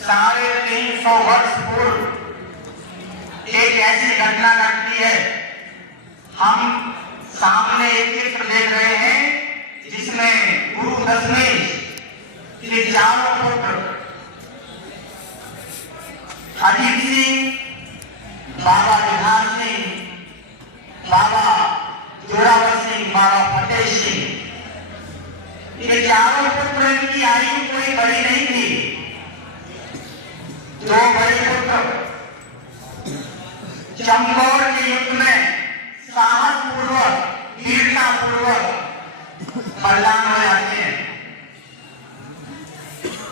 350 वर्ष पूर्व एक ऐसी घटना घटती है। हम सामने एक चित्र देख रहे हैं जिसमें गुरु दशमेश के चारों पुत्र अजीत सिंह, बाबा जोधार सिंह, बाबा जोरावर सिंह, बाबा फतेह सिंह, ये चारों पुत्र की आयु कोई बड़ी नहीं थी। दो बड़े पुत्र चमकौर के युद्ध में साहस पूर्वक, वीरता पूर्वक बलिदान हो जाते हैं।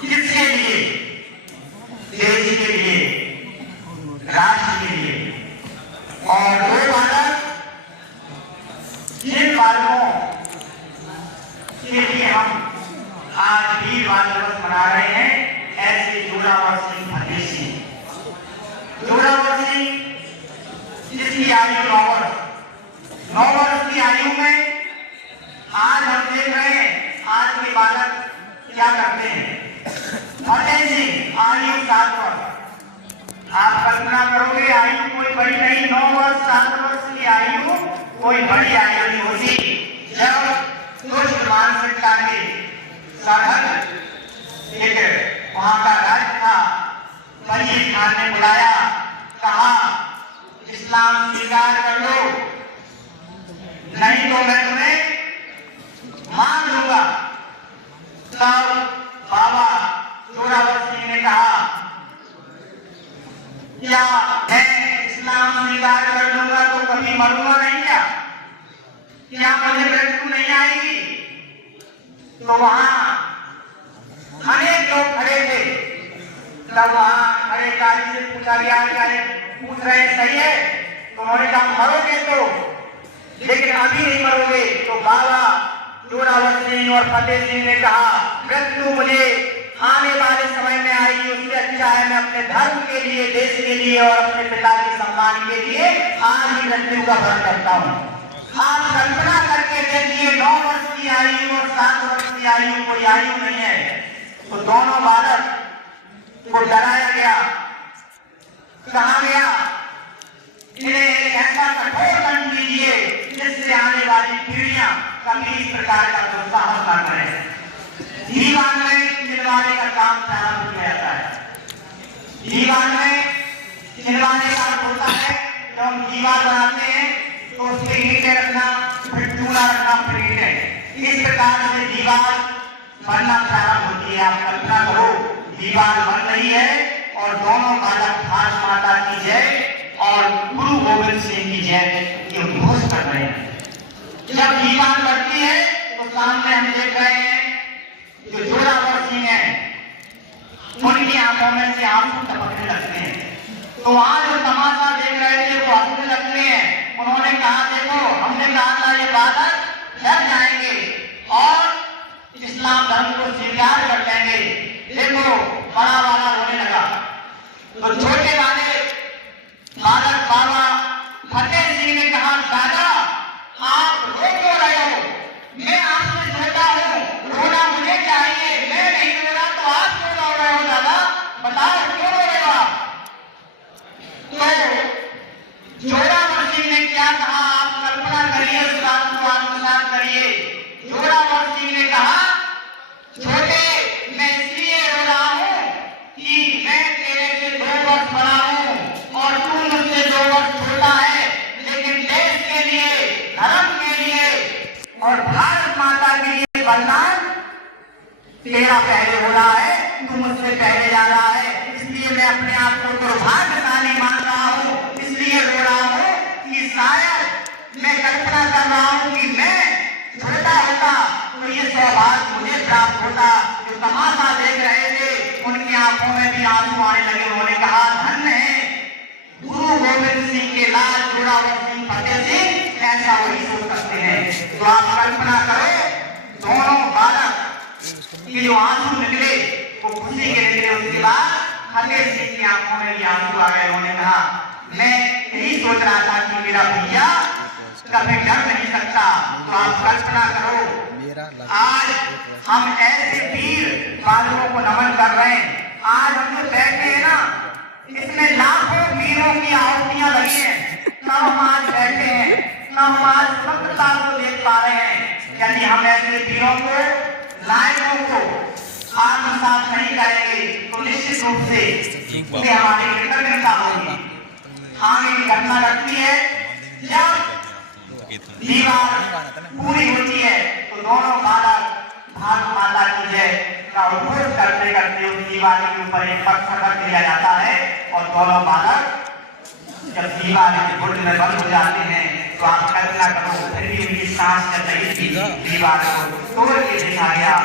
किसके लिए? देश के लिए, राष्ट्र के लिए। और दो बालक, जिन बालकों के लिए हम आज वीर बाल दिवस मना रहे हैं, ऐसे जोरावर सिंह, फतेह सिंह। जोरावर सिंह जिसकी आयु 9 वर्ष की आयु में आज हम देख रहे हैं आज के बालक क्या करते हैं। फतेह सिंह आयु 7 वर्ष। आप कल्पना करोगे, आयु कोई बड़ी नहीं, 9 वर्ष 7 वर्ष की आयु कोई बड़ी आयु नहीं होती। जब दुष्ट मानसिकता के सरहद एक वहां का राज्य था, वजीर खान ने बुलाया, कहा इस्लाम स्वीकार कर लो, नहीं तो मैं तुम्हें मार दूंगा। तब बाबा जोरावर सिंह ने कहा, क्या मैं इस्लाम स्वीकार कर लूंगा तो कभी मरूंगा नहीं क्या मुझे मृत्यु नहीं आएगी? तो वहां अनेक लोग खड़े थे। तब वहां खड़े काजी से पूछा गया, पूछ रहे सही है? तो उन्होंने कहा मरोगे तो, लेकिन अभी नहीं मरोगे। तो बाबा जोरावर सिंह और फतेह सिंह ने कहा, मृत्यु मुझे आने वाले समय में आएगी, उससे अच्छा है मैं अपने धर्म के लिए, देश के लिए और अपने पिता के सम्मान के लिए आज ही मृत्यु का वर्ण करता हूँ। आप कल्पना करके देखिए, 9 वर्ष की आयु और 7 वर्ष की आयु कोई आयु नहीं है। तो दोनों बालक को डराया गया, कहा गया इन्हें ऐसा कठोर दंड दीजिए जिससे आने वाली पीढ़ियां कभी इस प्रकार का दुस्साहस न करें। दीवान में चिनवाने का काम प्रारंभ किया जाता है। दीवान में चिनवाने का होता है, जब हम दीवार बनाते हैं तो उसके ईंटें रखना, फिर चूना रखना, फिर ईंटें, इस प्रकार से दीवार बनना प्रारंभ होती है। आप कल्पना करो, दीवार बन रही है और दोनों बालक भारत माता की जय और गुरु गोविंद सिंह की जय ये घोष कर रहे हैं। जब दीवार बनती है तो सामने हम देख रहे हैं जो जोरावर सिंह है, उनकी आंखों में से आंसू टपकने लगते हैं। तो वहां जो तमाशा देख रहे थे वो हंसने लगते हैं। उन्होंने कहा, देखो हमने कहा था ये बालक डर जाएंगे और इस्लाम धर्म को स्वीकार कर लेंगे। देखो बड़ा वाला रोने लगा। तो छोटे वाले बालक बाबा फतेह सिंह ने कहा, दादा आप रो क्यों रहे हो? मैं आपसे छोटा हूँ, रोना मुझे चाहिए, मैं नहीं रो रहा तो आप क्यों रो रहे हो? दादा बताओ क्यों रो रहे हो आप? तो जोरावर सिंह ने क्या कहा, आप कल्पना करिए, उस बात को आत्मसात करिए। जोरावर सिंह ने कहा, छोटे मैं इसलिए रो रहा हूँ कि मैं तेरे से 2 वर्ष बड़ा हूँ और तू मुझसे 2 वर्ष छोटा है, लेकिन देश के लिए, धर्म के लिए और भारत माता के लिए बलिदान तेरा पहले हो रहा है, तू मुझसे पहले जा रहा है। इसलिए मैं अपने आप को दुर्भाग्यशाली मान रहा हूँ, इसलिए रो रहा हूँ कि शायद मैं कल्पना कर रहा हूँ कि मैं छोटा होता तो ये सौभाग्य मुझे प्राप्त होता। जो तमाशा देख रहे थे उनकी आंखों में भी आंसू आने लगे। उन्होंने कहा, धन्य है गुरु गोविंद सिंह के लाल जोरावर सिंह, फतेह सिंह ऐसा वही सोच सकते हैं। तो आप कल्पना करो, दोनों बालक की जो आंसू निकले वो खुशी के निकले। उसके बाद फतेह सिंह की आंखों में भी आंसू आ गए। उन्होंने कहा, मैं यही सोच रहा था कि मेरा भैया कभी डर नहीं सकता। तो आप कल्पना करो, आज हम ऐसे वीर बालकों को नमन कर रहे हैं। आज हम जो बैठे हैं ना, इसमें लाखों वीरों की आहुतियां लगी हैं, तब हम आज बैठे हैं, तब हम आज स्वतंत्रता को देख पा रहे हैं। यदि हम ऐसे वीरों को, नायकों को आत्मसात नहीं करेंगे तो निश्चित रूप से हमारी कृतज्ञता होगी। आगे की घटना घटती है, जब दीवार पूरी होती है तो दोनों बालक भारत माता की जय का उद्घोष करते करते उस दीवार के ऊपर एक पत्थर रख दिया जाता है और दोनों बालक जब दीवार के घुटने में बंद हो जाते हैं तो आप कल्पना करो फिर भी उनकी सांस चल रही थी। दीवार को तोड़ के देखा गया,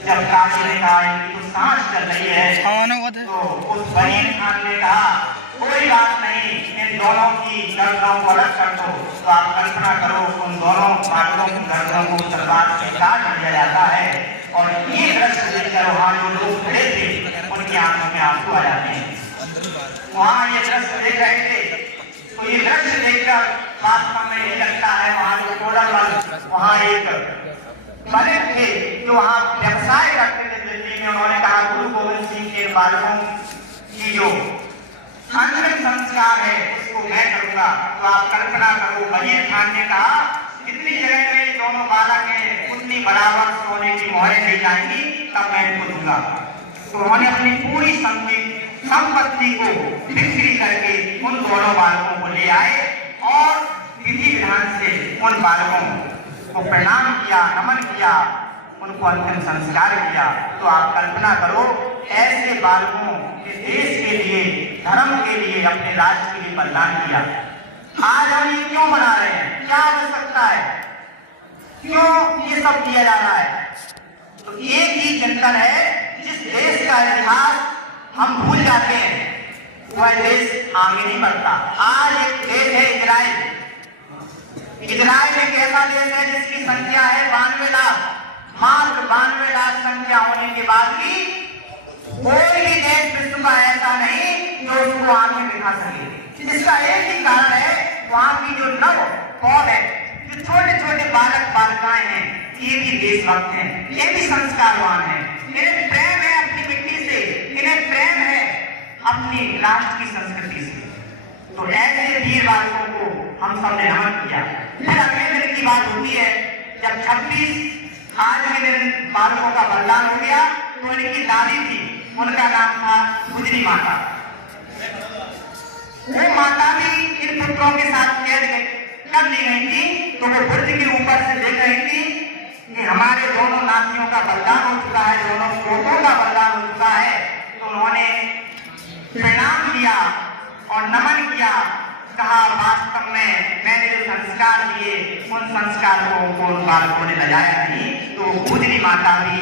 जब काशी ने कहा इनकी तो सांस चल रही है तो उस बहीन खान ने कहा कोई बात नहीं, इन दोनों की गर्दनों को अलग कर दो। तो आप कल्पना करो उन दोनों बालकों की गर्दनों को तलवार से काट दिया जाता है और ये दृश्य देखकर वहाँ जो लोग खड़े थे उनकी आंखों में आंसू आ जाते हैं। वहाँ ये दृश्य देख रहे थे तो ये दृश्य देखकर वास्तव में ये लगता है वहाँ जो टोडरमल वहाँ एक मलिक थे जो वहाँ व्यवसाय करते थे दिल्ली में। उन्होंने कहा गुरु गोविंद सिंह के बालकों की जो अंतिम संस्कार है उसको मैं करूंगा। तो आप कल्पना करो वजीर खान ने कहा जितनी जगह में दोनों बालक हैं उतनी बराबर सोने की मोहरें दी जाएंगी तब मैं इनको दूंगा। तो उन्होंने अपनी पूरी संपत्ति को बिक्री करके उन दोनों बालकों को ले आए और विधि विधान से उन बालकों को प्रणाम किया, नमन किया, उनको अंतिम संस्कार किया। तो आप कल्पना करो ऐसे बालकों के देश के लिए, धर्म के लिए, अपने राष्ट्र के लिए बलिदान किया। आज हम ये क्यों मना रहे हैं? क्या आवश्यकता है? क्यों ये सब किया जा रहा है? तो एक ही चिंतन है, जिस देश का इतिहास हम भूल जाते हैं वह देश आगे नहीं बढ़ता। आज एक देश है इजराइल। इजराइल एक ऐसा देश है जिसकी संख्या है 92 लाख। मात्र 92 लाख संख्या होने के बाद भी कोई भी देश विश्व का ऐसा नहीं जो उसको आगे दिखा सके। इसका एक ही कारण है, वहाँ की जो नव कौन है, जो छोटे छोटे बालक बालिकाएं हैं, ये भी देशभक्त हैं, ये भी संस्कारवान हैं, इन्हें प्रेम है अपनी मिट्टी से, इन्हें प्रेम है अपनी राष्ट्र की संस्कृति से। तो ऐसे वीर बालकों को हम सब ने नमन किया। फिर अगले दिन की बात होती है जब 26 आज के दिन बालकों का बलिदान हो गया तो इनकी दादी थी, उनका नाम था गुजरी माता। वो माता भी इन पुत्रों के साथ कैद कर ली गई थी। तो वो बुर्ज के ऊपर से देख रही थी कि हमारे दोनों नातियों का बलिदान हो चुका है, दोनों पोतों का बलिदान हो चुका है। तो उन्होंने प्रणाम किया और नमन किया, कहा वास्तव में मैंने जो संस्कार दिए उन संस्कारों को उन बालकों ने बजाया नहीं। तो गुजरी माता भी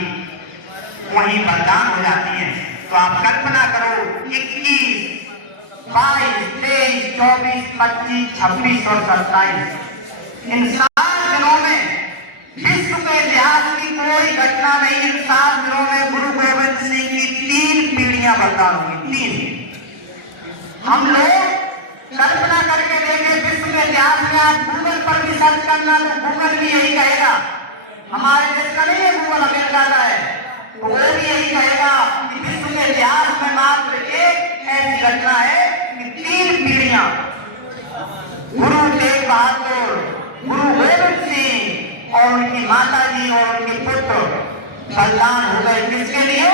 वहीं बलिदान हो जाती है। तो आप कल्पना करो 21, 22, 23, 24, 25, 26 और 27 इन 7 दिनों में विश्व के इतिहास की कोई घटना नहीं। इन 7 दिनों में गुरु गोविंद सिंह की 3 पीढ़ियां बलिदान हुई। 3 हम लोग कल्पना करके देखें, विश्व के इतिहास में आप गूगल पर भी सर्च करना तो गूगल भी यही कहेगा, हमारे देश का नहीं है गूगल, अमेरिका का है, तो वो भी यही कहेगा कि विश्व के इतिहास में मात्र एक ऐसी घटना है कि 3 पीढ़ियां गुरु तेग बहादुर, गुरु गोविंद सिंह और उनकी माता जी और उनके पुत्र बलिदान हो गए। किसके लिए?